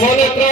Money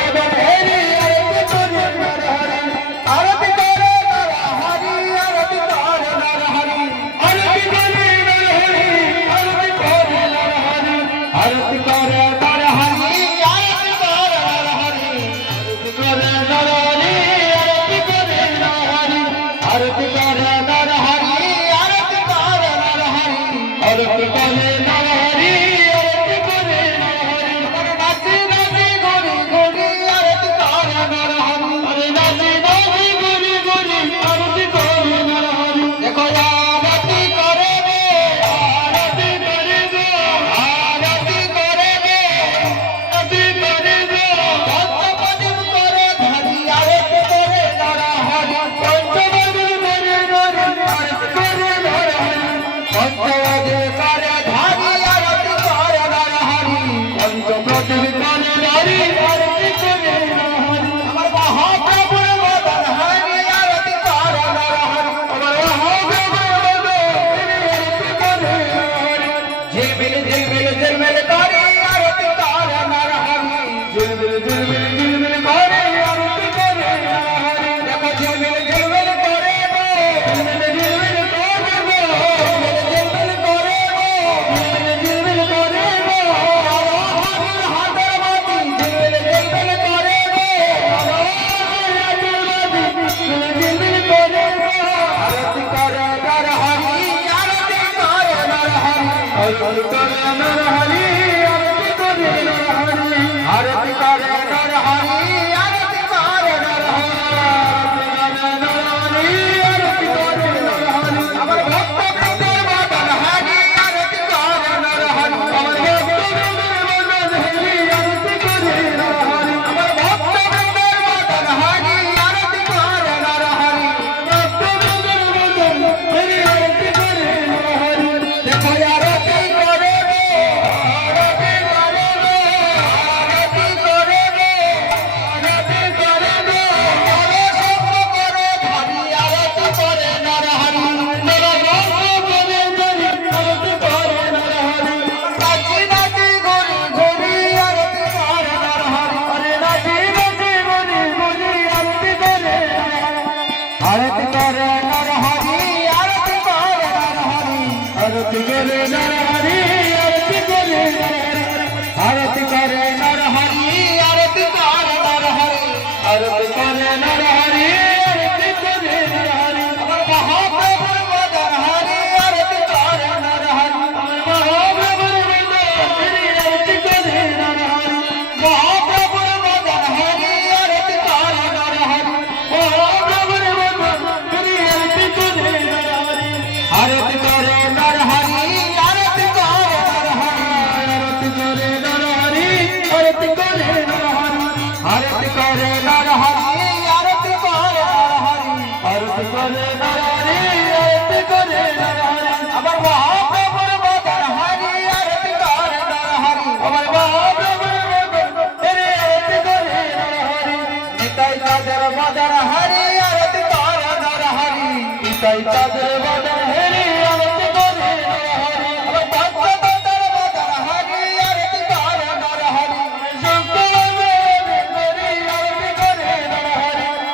قالوا تمام لها আরতি করে নর হরি আরতি করে নর হরি আরতি করে নর হরি আরতি করে নর হরি আরতি করে নর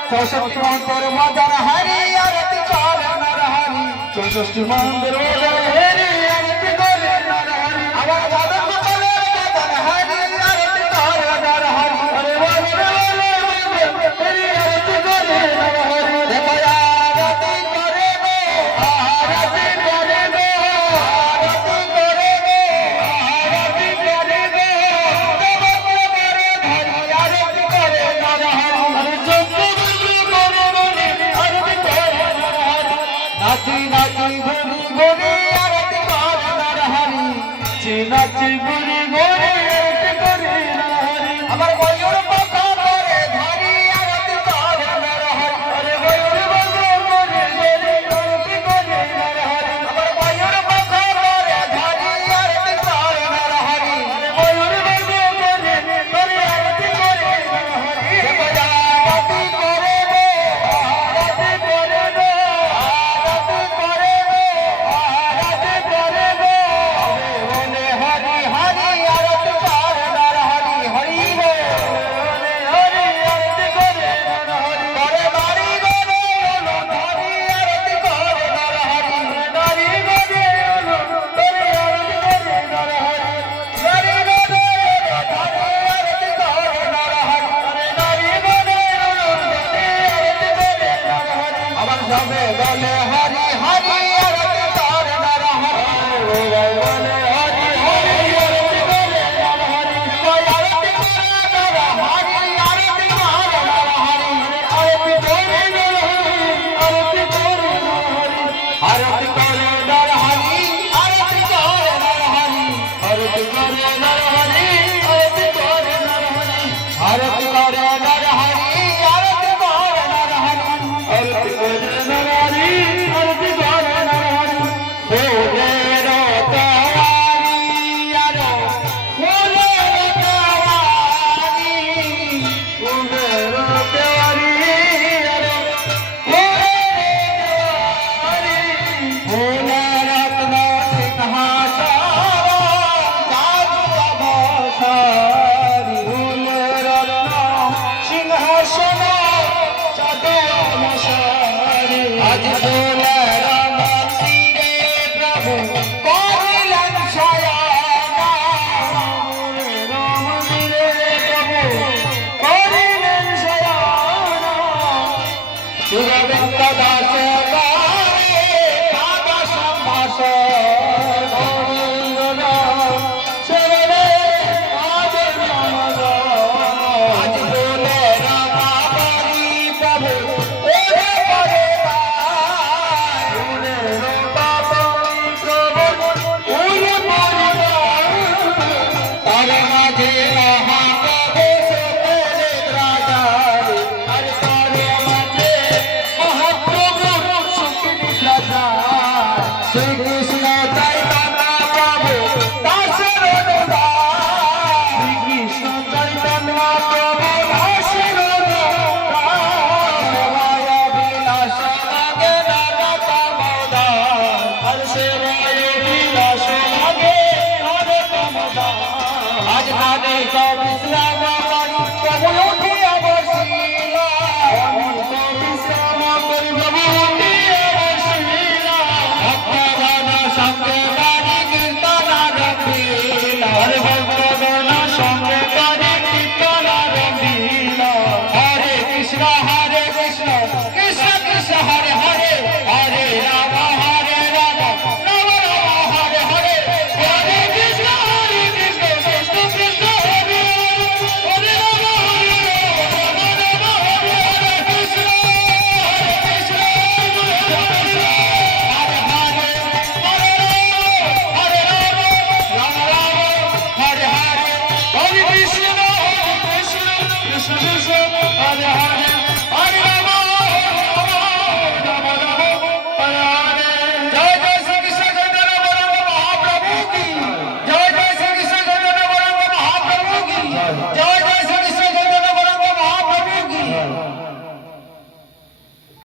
Só se tu não for uma dona just a wonderful আমার বয়স Hare द्यायचा दुसऱ्या